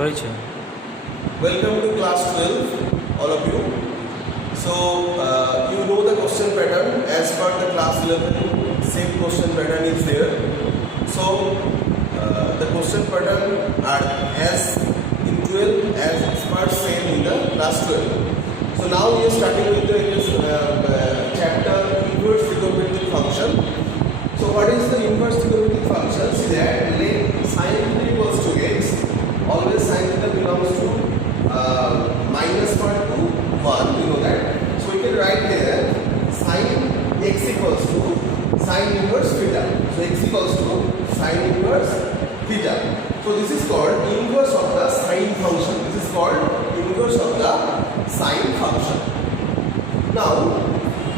হয়েছে। Welcome to class 12, all of you. So, you know the question pattern as per the class 11, same question pattern is there. So, the question pattern are as in 12 as per same in the class 12. So, now we are starting with this chapter inverse trigonometric function. So, what is the inverse trigonometric function? See that let sin theta equals to x. Always sin theta belongs to -1 to 1, you know that. So we can write here sin x equals to sin inverse theta. So x equals to sin inverse theta. So this is called inverse of the sine function. This is called inverse of the sine function. Now,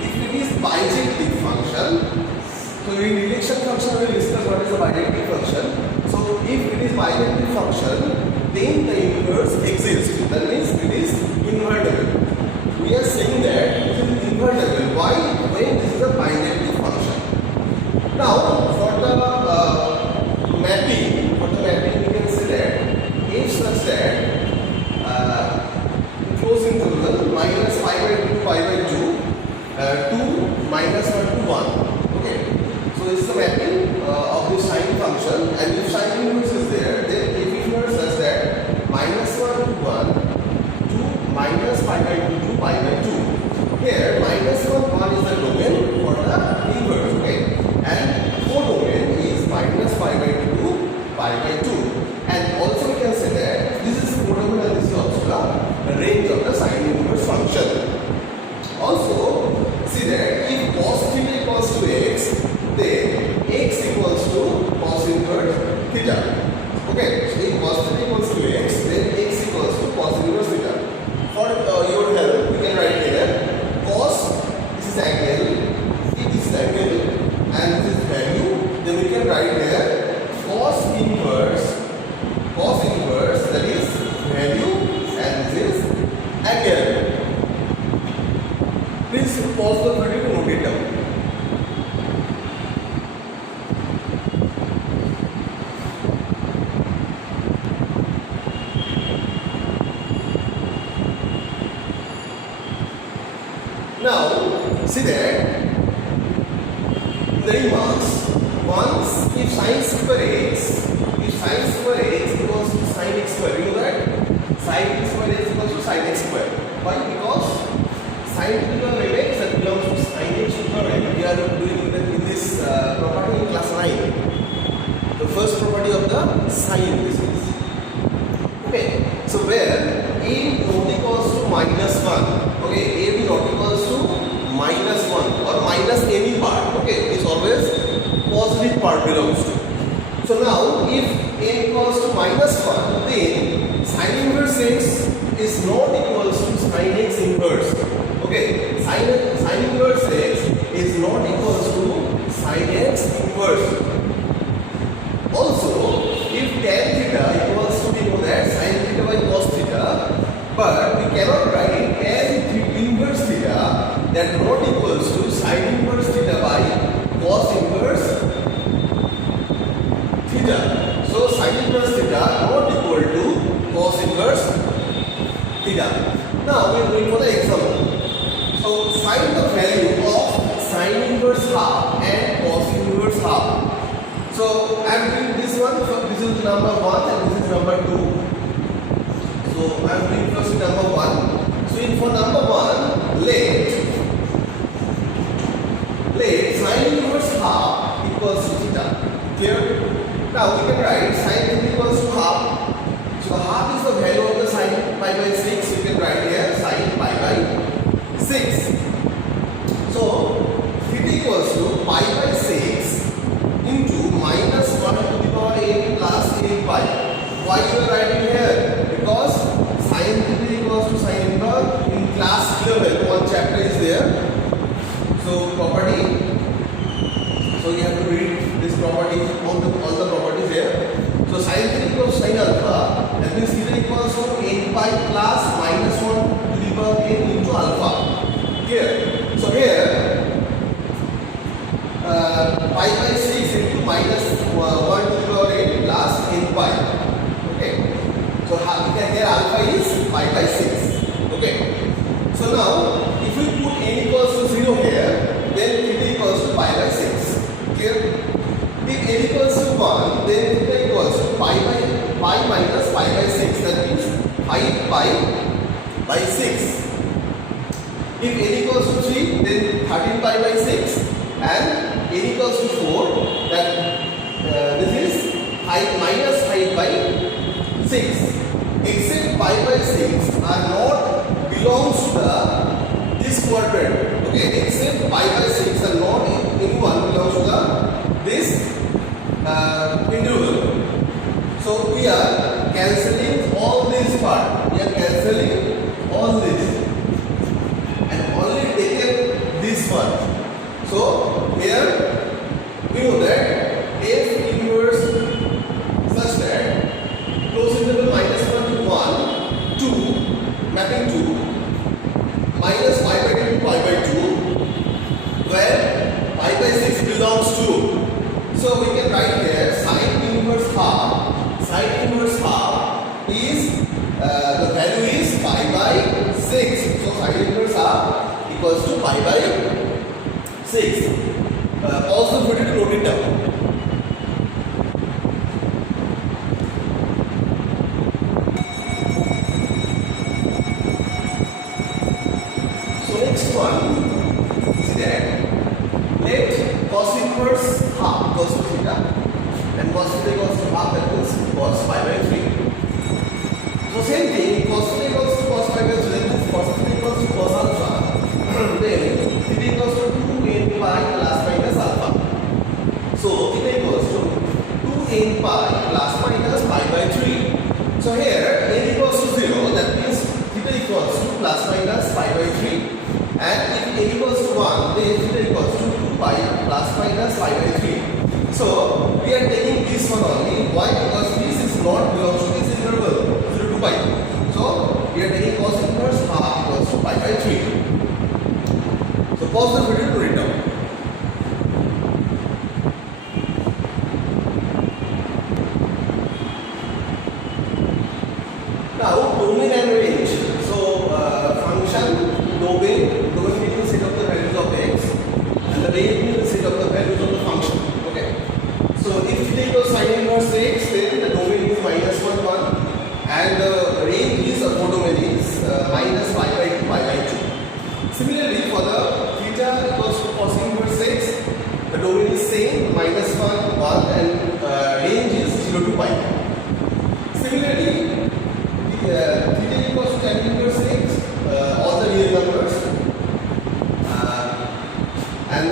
if it is bijective function, so in reduction function we will discuss what is the bijective function. So if it is bijective function, then the inverse exists. That means it is invertible. We are saying that it is invertible. Why? When this is a bijective function. Now, for the mapping, we can say that if such that close interval minus pi by 2 to pi by 2 to -1 to 1. Okay. So this is the mapping of the sine function, and if sine inverse is there, then if inverse such that -1 to 1 to minus pi by 2 to pi by 2. Here -1 is the domain for the inverse, okay, and codomain is minus pi by 2 to pi by 2. And also we can say that this is codomain and this is also the range of the sine inverse function. Also, see that if cos theta equals to x, then x equals to cos inverse theta. Okay, so if cos theta equals to x, then x equals to cos inverse theta. For your help, we can write here cos, this is angle, this is angle, and this is value. Then we can write here cos inverse, that is value, and this is angle. Please pause the video to note it down. Now, see that the remarks, once if sin square x equals to sin x square, you know that sin square x equals to sin x square. Why? Because sin theta x that belongs to sin x square. We are doing in this property in class 9. The first property of the sine this is. Okay, so where a not equals to -1, okay, a not equals to -1 or minus any part, okay, it's always positive part belongs to. So now if a equals to -1, then sin inverse x is not equals to sin x inverse. Okay, sin inverse x is not equals to sin x inverse. Also, if tan theta equals to, we know that sin theta by cos theta, but we cannot write tan inverse theta that not equals to sin inverse theta by cos inverse theta. So sin inverse theta not equal to cos inverse theta. Now we are going for the example. So find the value of sin inverse half and cos inverse half. So I am doing this one. So this is number 1 and this is number 2. So I am doing first number 1. So for number 1, let sin inverse half equals to theta. Here, now we can write sin theta equals to half. So half is the value of the sin pi by 6. We can write here sin pi by 6. So theta equals to pi by 6 into -1 to the power 8 plus 8 pi. Why you are writing here? Because sin theta equals to sin inverse in class 11. One chapter is there. So property. So you have to read this property, all the properties here. So sin theta equals sin alpha. That means theta equals to 8 pi plus -1 to the power 8 into alpha. Here. So here pi by 6 into -1 to the power 8 plus 8 pi. Okay. So here alpha is pi by 6. Okay. So now if we put n equals to 0 here, then theta equals to pi by 6. Clear? If n equals to 1, then theta equals to pi minus pi by 6. That means 5 pi by 6. If n equals to 3, then 13 pi by 6, and n equals to 4, that this is minus 5 by 6. Except pi by 6 are not belongs to this quadrant. Okay, except pi by 6 are not in one belongs to this interval. So we are cancelling all this part. We are cancelling all this and only taken this one. So here we know that f inverse such that close interval minus 1 to 1, 2, mapping 2, minus pi by 2 to pi by 2, where pi by 6 belongs to. So we can write here sine inverse half. Sine inverse half is the value is pi by 6. So sine inverse half equals to pi by 6. Also put it to note it down. So next one, see that let cos inverse half equals to theta and cos theta equals to half, that means cos pi by 3. So same thing, cos theta equals to cos pi by 3, that means cos theta equals to cos alpha. Then theta equals to 2n pi plus minus alpha. So theta equals to 2n pi plus minus pi by 3. So here n equals to 0, that means theta equals to plus minus pi by 3. And if n equals to 1, then theta equals to 2 pi plus minus pi by 3. So we are taking this one only. Why? Because this is not belongs to this interval 0 to pi. So we are taking cos inverse half equals to pi by 3. So pause the video to read down. Now domain and range. So function domain means the set of the values of x, and the range means the set of the values of the function. Okay. So if theta equals sine inverse x, then the domain is minus 1 1, and the range is codomain is minus pi by 2 pi by 2. Similarly, for the theta equals to cos inverse x, the domain is same, minus 1 1, and range is 0 to pi. Similarly, theta equals to tan inverse x, all the real numbers, and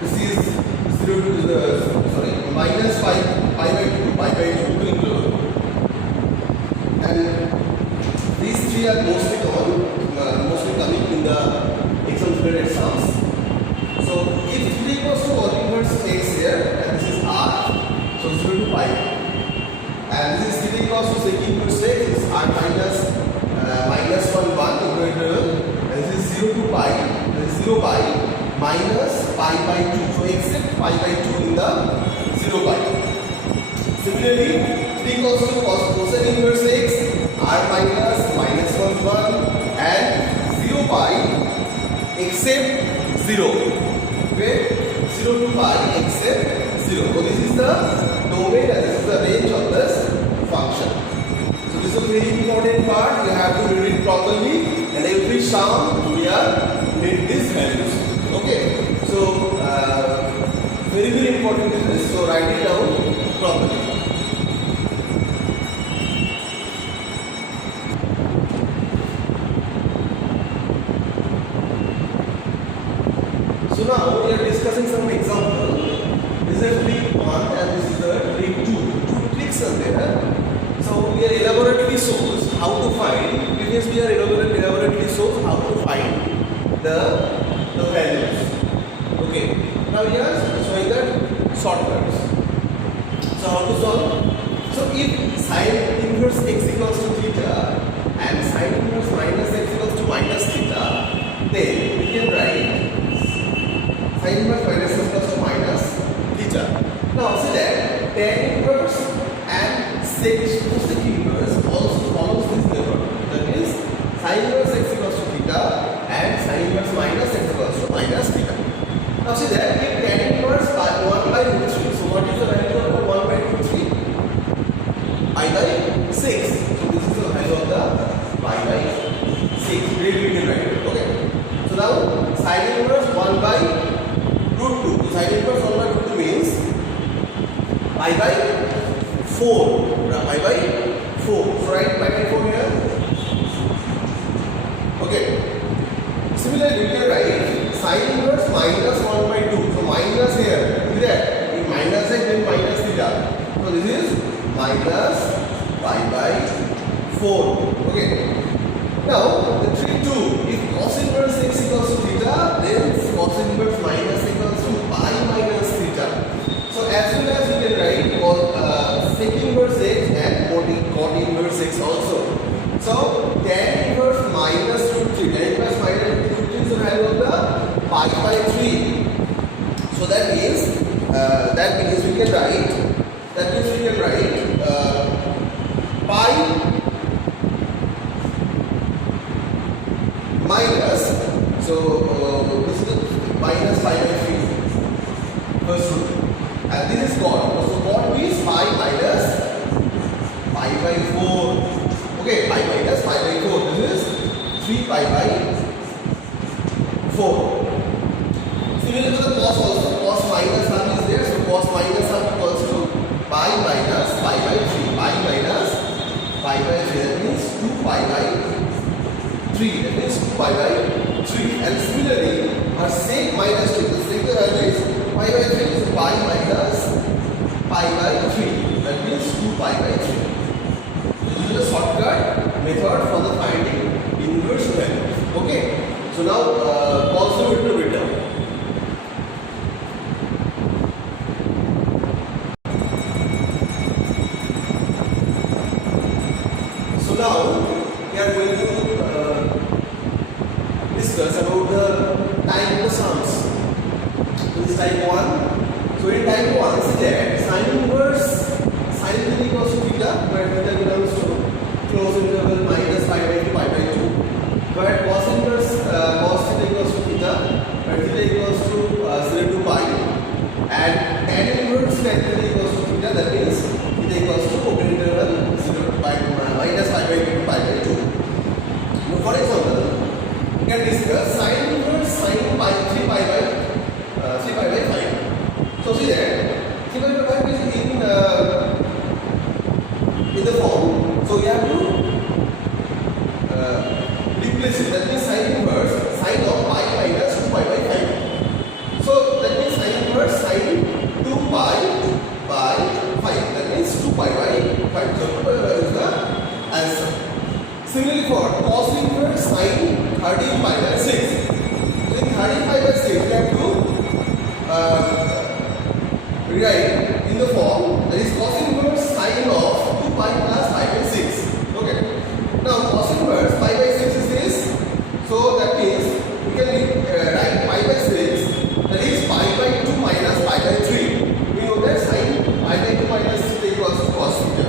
this is 0 to minus pi by 2 pi by 2 to include, and these three are mostly coming in the exam exams. So if theta equals to cos inverse x here, and this is r, so 0 to pi, and this is theta equals to sec inverse x, is r minus minus 1 1 interval, and this is 0 to pi, this is 0 pi minus pi by 2. So except pi by 2 in the 0 pi. Similarly, theta equals to cosine inverse x, r minus minus 1 1, and 0 pi except 0. Okay, 0 to pi except 0. So this is the domain and this is the range of this function. So this is a very important part. You have to read it properly, and every sum we are need these values. Okay. So very important is this. So write it down properly. So now we are discussing some example. This is a trick 1 and this is a trick 2. Two tricks are there. So we are elaborately shows how to find. Previously we are elaborately shows how to find the values. Okay. Now we are showing that shortcuts. So how to solve? So if sine inverse x equals to theta and sine inverse minus x equals to minus theta, then we can write sine inverse minus x equals to minus theta. Now see that tan inverse and sec inverse 4. Pi by 4. So write pi by 4 here. Okay. Similarly, you can write sine inverse minus 1 by 2. So minus here. See that? If minus x, then minus theta. So this is minus pi by 4. Okay. Now the trick 2. If cos inverse x equals to theta, then cos inverse minus equals to pi minus theta. So as soon as we can write sec inverse x and cot inverse x also. So tan inverse minus root 3. Tan inverse minus root 3 is the value of the pi by 3. So that means we can write pi minus, this is minus pi by 3 first root, and this is cot. So cot means pi minus pi by 4. Okay, pi minus pi by 4. This is 3 pi by 4. Similarly to the cos also, cos minus sum is there, so cos minus sum equals to pi minus pi by 3. Pi minus pi by 3, that means 2 pi by 3. That means 2 pi by 3. And similarly, our sec minus 2, the sec value is pi by 3, is pi minus pi by 3. That means 2 pi by 3. This is the shortcut method for the finding inverse value. Okay. So now positive return. So now we are going to discuss about the type of sums. This is type 1. So in type 1, see that sin inverse sin theta equals to theta, where theta belongs to closed interval minus pi by 2 pi by 2. But cos inverse cos theta equals to theta, where theta equals to 0 to pi. And tan inverse tan theta equals to theta, that means theta equals to open interval 0 to pi minus pi by 2 to pi by 2. Now for example, we can discuss sin inverse sin pi 3 pi by 5. So see that 3 pi by 5 is in the form. So we have to replace it. That means sin inverse sin of pi minus 2 pi by 5. So that means sin inverse sin 2 pi by 5. That means 2 pi by 5. So 2 pi by 5 is the answer. Similarly for cos inverse sin 13 pi by 6. So in 13 pi by 6 we have to rewrite in the form, that is cos inverse sin of 2 pi plus pi by 6. Okay. Now cos inverse pi by 6 is this. So that means we can write pi by 6, that is pi by 2 minus pi by 3. We know that sin pi by 2 minus theta equals to cos theta.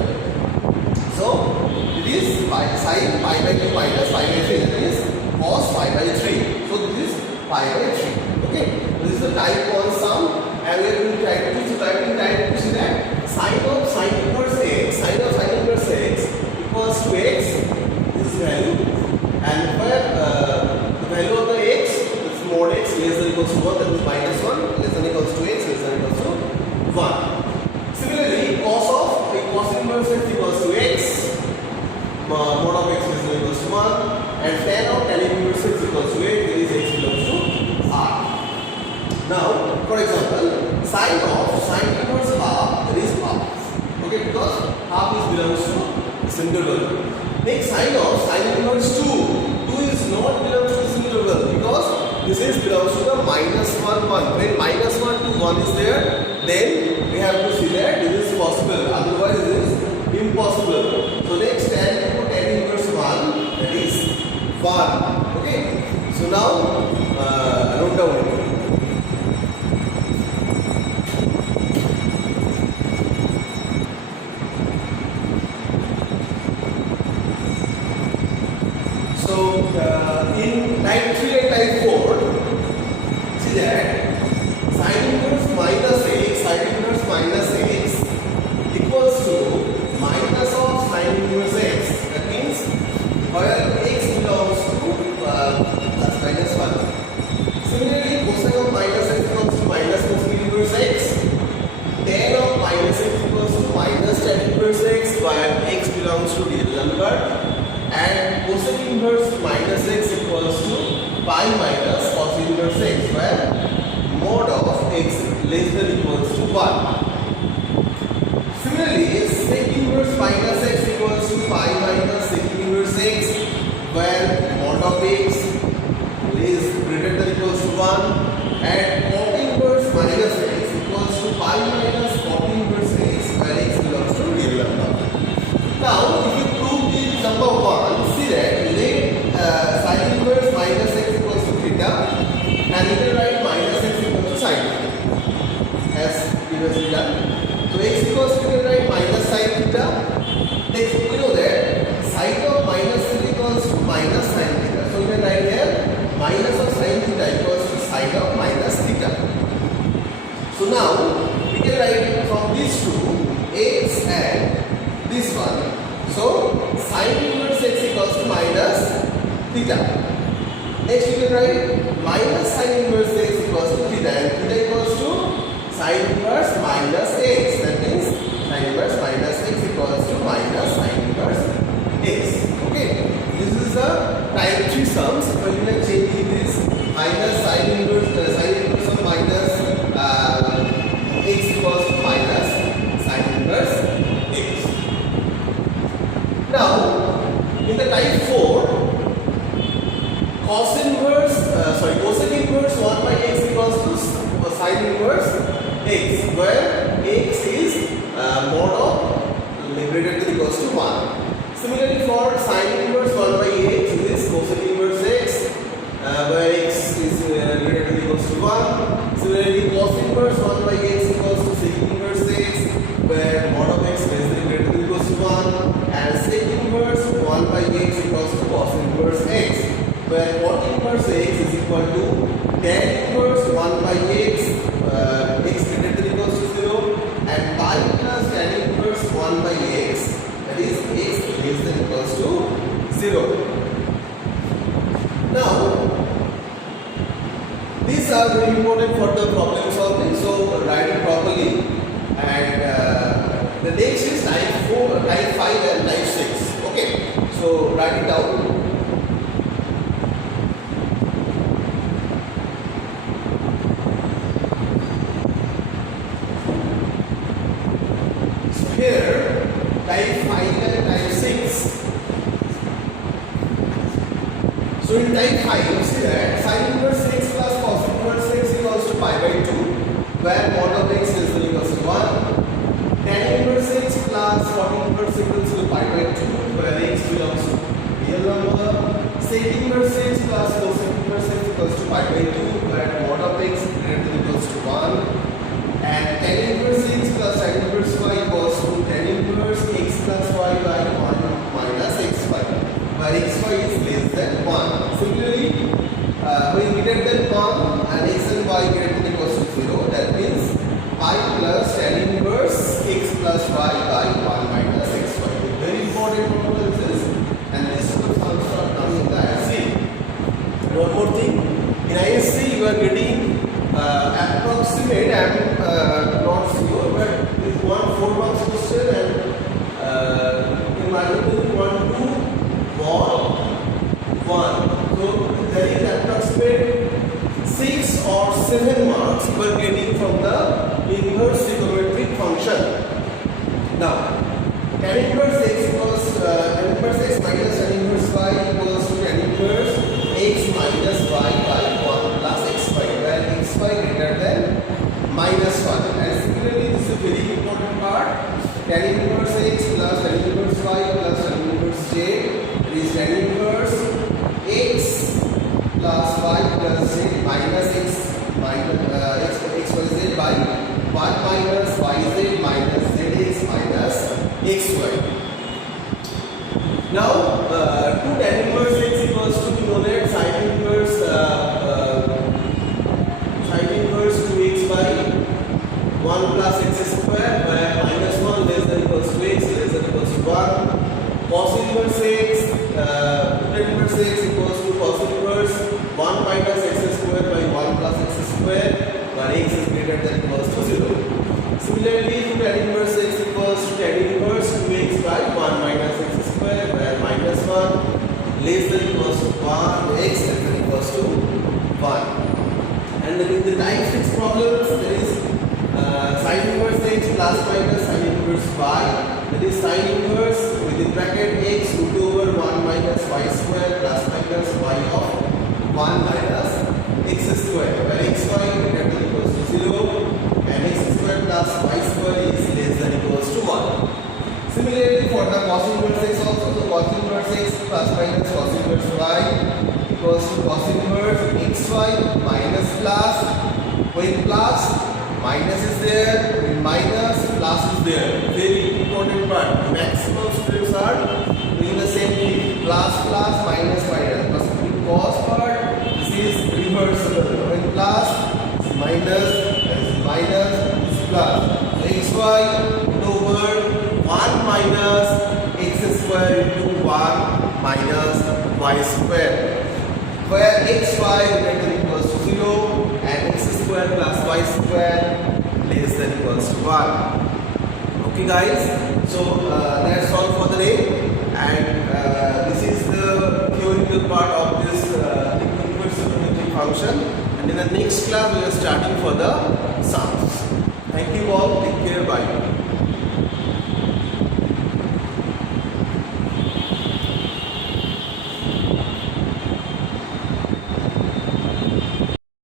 So it is sin pi by 2 minus pi by 3, that is cos pi by 3. So this is pi by 3. Okay. This is the type 1 sum, and we are going to type 2. So typing type 2, see that sin of sin inverse x equals to x, this value, and where the value of the x is mod x less than equals to 1, that is minus 1, less than equals to x, less than equals to 1. Similarly, cos inverse x equals to x, mod of x less than equals to 1, and tan inverse x equals to 8, there is x belongs to r. Now, for example, sin inverse half, that is half. Okay, because half is belongs to this interval. Next, sin inverse 2. 2 is not belongs to this interval because this is belongs to the minus 1 1. When minus 1 to 1 is there, then we have to see that this is possible. Otherwise, it is impossible. So next, tan inverse 1, that is 1. Okay. So now note down it. So in type 3 and type 4, see that sin inverse minus x equals to minus of sin inverse x. That means where x belongs to plus minus 1. Similarly, cosine of minus x equals to minus cosine inverse x. Tan of minus x equals to minus tan inverse belongs to real number, and cosec inverse minus x equals to pi minus cos inverse x, where mod of x less than equals to 1. Similarly, sec inverse minus x equals to pi minus sec inverse x, where mod of x is greater than equals to 1, and cot inverse minus x equals to pi minus cot inverse x, where x belongs to real number. Now, if you prove this number 1, see that let sin inverse minus x equals to theta, and you can write minus x equals to sin theta, as previously done. So x equals to, you can write minus sin theta. Next, we know that sin of minus theta equals to minus sin theta. So you can write here minus of sin theta equals to sin of minus theta. So now we can write from these two x and this one. So sin inverse x equals to minus theta. Next we can write minus sin inverse x equals to theta, and theta equals to sin inverse minus x. That means sin inverse minus x equals to minus sin inverse x. Okay, this is the type 3 sums, but you can change this minus sin inverse of minus x equals to minus sin inverse x. Now, in the type 4, cosec inverse 1 by x equals to sin inverse x, where x is mod of greater than equals to 1. Similarly, for sin inverse 1 by x, this is cosec inverse x, where x is greater than equals to 1. Similarly, cos inverse 1 by x equals to sec inverse x, where mod of x less than greater than equals to 1, and sec inverse 1 by x equals to cos inverse x, where cot inverse x is equal to tan inverse 1 by x, x greater than equals to 0, and pi plus tan inverse 1 by x, that is x less than equals to 0. Now, these are very important for the problem solving, so write it properly. And the next is type 4, type 5 and type 6. Okay, so write it down. So here, type 5 and type 6. So in type 5, you see that sin inverse x plus cos inverse x equals to pi by 2, where mod of x is equals to 1. Tan inverse x plus cot inverse equals to pi by 2, where x belongs to real number. Sec inverse x plus cosec inverse x equals to pi by 2, where mod of x greater than equals to 1. And tan inverse x plus tan inverse y equals to tan inverse x plus y by 1 minus xy, where xy is less than 1. Similarly, when greater than 1 and x and y greater than equals to 0, that means pi plus tan inverse x plus y by 1 minus xy. Very important formula this is, and this will also come in the ISC. One more thing, in ISC you are getting approximate, I am not sure, but this 4 marks question, and in multiple 1 to mod 1. So there is approximate 6 or 7 marks you are getting from the inverse trigonometric function. Now, tan inverse x equals tan inverse x minus tan inverse y equals to tan inverse x minus y by 1 plus xy, where xy greater than minus 1. And similarly, this is a very important part. Tan inverse x plus tan inverse y plus tan inverse j is tan inverse x plus y plus z minus x minus x y z by 1 minus yz minus zx minus xy. Now, to tan inverse x equals to, we know that sin inverse 2x by 1 plus x square, where minus 1 less than equals to x less than equals to 1. Cos inverse x, tan inverse x equals to cos inverse 1 minus x square by 1 plus x square, where x is greater than equals to 0. Similarly, tan inverse x equals to tan inverse 2x by 1 minus x 1 less than equals to 1, x less than equals to 1. And then in the type 6 problems, there is sin inverse x plus minus sin inverse y. That is sin inverse within bracket x root over 1 minus y square plus minus y of 1 minus x square, where x y greater than equals to 0 and x square plus y square is less than equals to 1. Similarly, for the cos inverse x also, so cos inverse x plus minus cos inverse y equals to cos inverse xy minus plus. When plus, minus is there, when minus, plus is there. Very important part. Maximum students are doing the same thing. Plus, plus, minus, minus. But in cos part, this is reversible. When plus, is minus, is minus, is plus. Xy over 1 minus x square into 1 minus y square, where xy greater than equals to 0 and x square plus y square less than equals to 1. Okay guys, so that's all for the day, and this is the theoretical part of this inverse trigonometric function, and in the next class we are starting for the